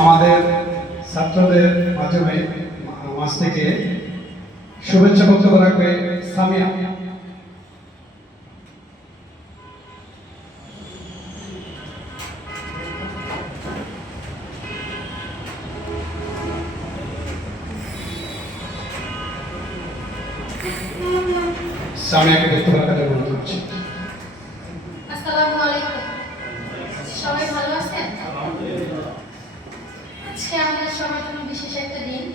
আমাদের ছাত্রদের মাধ্যমে মাঝ থেকে শুভেচ্ছা বক্তব্য রাখবে সামিয়া। সামিয়াকে বক্তব্য রাখার জন্য অনুরোধ করছি। আসসালামু আলাইকুম, সবাই ভালো আছেন? আজকে আমাদের সবার জন্য বিশেষ একটা দিন।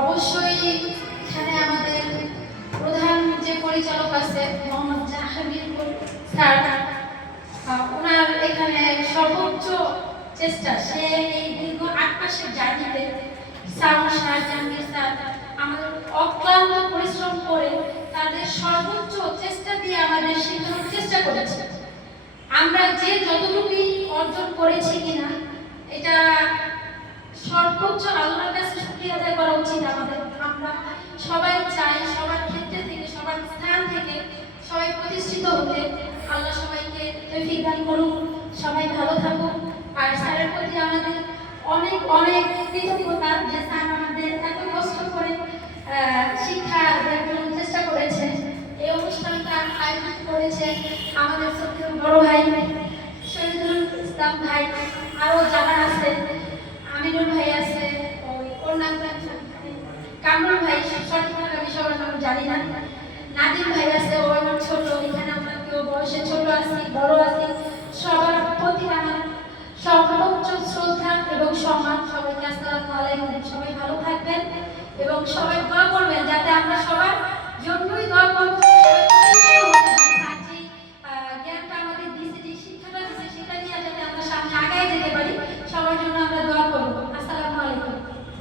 অবশ্যই এখানে আমাদের প্রধান যে পরিচালক আছে মোহাম্মদ জাহাঙ্গীর স্যার, ওনার এখানে সর্বোচ্চ চেষ্টা, সে এই দীর্ঘ 8 মাসের জার্নিতে স্যার জাহাঙ্গীর স্যার আমাদের অক্লান্ত পরিশ্রম করে তাদের সর্বোচ্চ চেষ্টা দিয়ে আমাদের শেখানোর চেষ্টা করেছে। আমরা যে যতটুকু অর্জন করেছি কিনা, এটা সর্বোচ্চ আল্লাহর কাছে শুকরিয়া আদায় করা উচিত আমাদের। আমরা সবাই চাই সবার ক্ষেত্রে থেকে, সবার স্থান থেকে সবাই প্রতিষ্ঠিত হতে। আল্লাহ সবাইকে তৌফিক দান করুন, সবাই ভালো থাকুন। আর স্যারের প্রতি আমাদের অনেক অনেক কৃতজ্ঞতা যে স্যার আমাদের এত কষ্ট করে শিক্ষা দেওয়ার জন্য চেষ্টা করেছে। এই অনুষ্ঠানটা আয়োজন করেছে আমাদের সত্যি বড় ভাই শহীদুল ইসলাম ভাই, আরও যারা আছে, আমিনুল ভাই আছে, ওর নাম কামরুল ভাই, সঠিকভাবে আমি সবার নাম জানি না, নাদিম ভাই আছে, ও আমার ছোট, এখানে আমরা কেউ বয়সে ছোট আছি, বড় আছি, সবার প্রতি আমার সর্বোচ্চ শ্রদ্ধা এবং সম্মান। সবাইকে আসসালামু আলাইকুম। সবাই ভালো থাকবেন এবং সবাই দোয়া করবেন যাতে আমরা সবার জন্যই দোয়া করব,